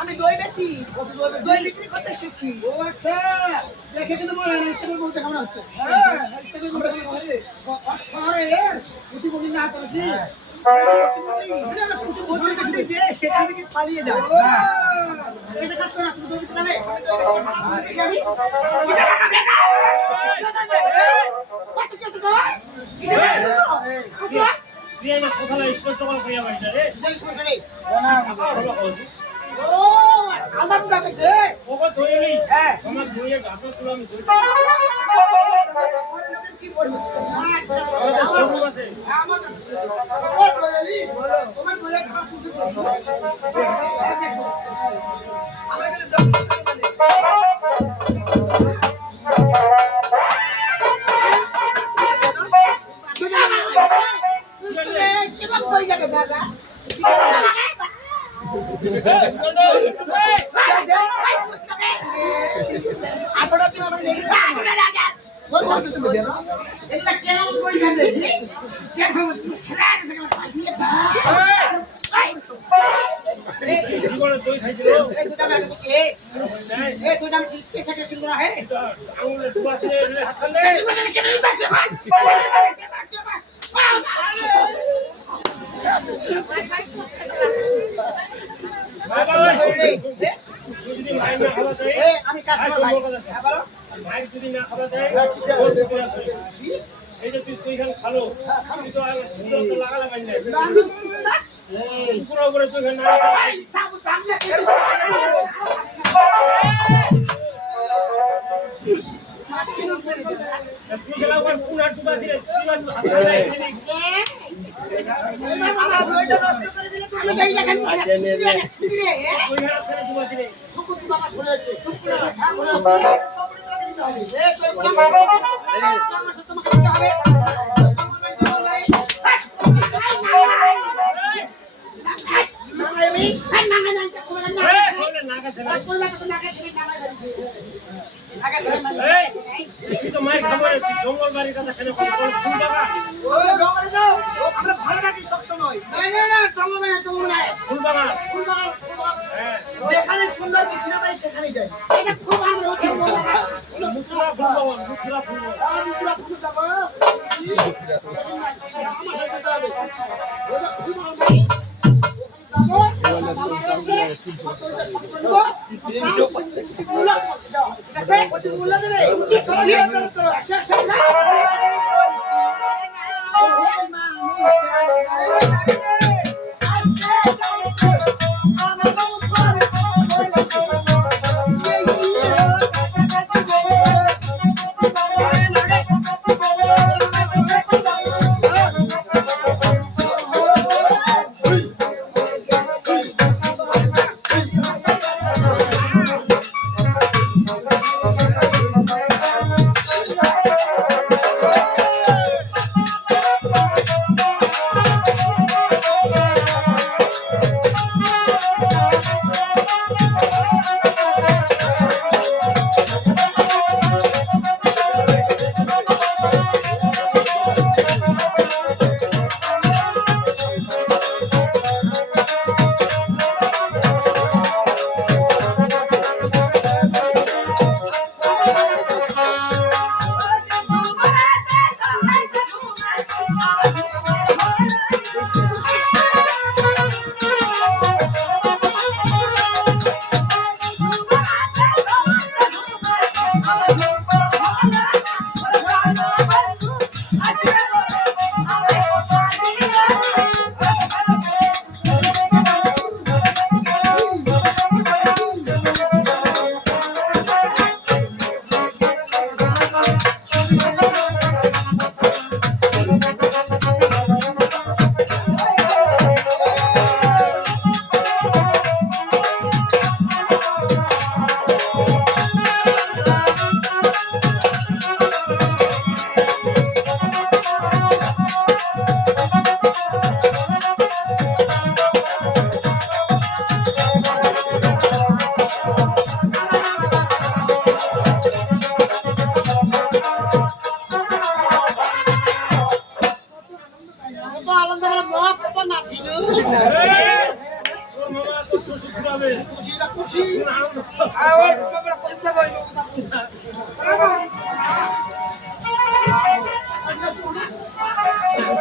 আমি দই বেচি, দই বিক্রি করতে এসেছি। ও আচ্ছা, দেখে কিন্তু মনে হয় ইচ্ছা করে বলতে কেমন হচ্ছে। শহরে প্রতিবন্ধী না চলে কি প্রতিবন্ধী যে সেখান থেকে পালিয়ে যায়। এটা কাজ করে তুমি দই বিক্রি কোথায় স্পষ্ট করে কইয়া পাইছে রে ও আলাদা যাবে সে ওগো ধইলি হ্যাঁ আমার ধইয়ে গাছ তুলো আমি ধই শহরের লোকের কি বলবো? আমাদের শোরুম আছে আমাদের ও বলি বলো তোমার বলে খারাপ কিছু করো আমার এখানে জন্মশাল মানে কেমন কই যাবে দাদা আপনারা কি আমার নেই? এটা কেমন কই যাবে সে ভাবছি ছেড়ে গেছে কেন পাইয়ে জীবনে দই খাইছিল এই দুটা আমি বলছি এই দুটা আমি কে থেকে শুরু করা হে আঙুলে দুবাসে হাত কান্দে যদি মাইর না খাওয়া যায় আমি কাস্টমার ভাই বলো মাইর যদি না খাওয়া যায় এই যে তুই খান খালো তুই তো সুন্দর তো লাগা লাগাই না পুরো করে তুই খান না তুই খেলা ওখানে কোন হাট দুবা দিলে তুই হাত কান্দে আমার দইটা নষ্ট করে দিলে তুমি আমি যাই না কেন রে তুই হাত করে দুবা দিলে ছোট টুকা আমার ভুলে আছে চুপ করে হ্যাঁ ভুলে আছে সব করে দিতে হবে এই তুই বলা আমার সাথে তোমাকে দিতে হবে তুই তো মায়ের খবর জঙ্গল বাড়ির কথা খেলে ফুল বাগা জঙ্গলে নাও আমরা ভালো রাখি সবসময়। ফুল বাগান যেখানে সুন্দর বিছানা পাই সেখানেই যাই। মুখরা ফুল বাগান মুখরা ফুল তোর মামা তো খুশি হবে খুশি না খুশি আর ওই বাবা কইতে বই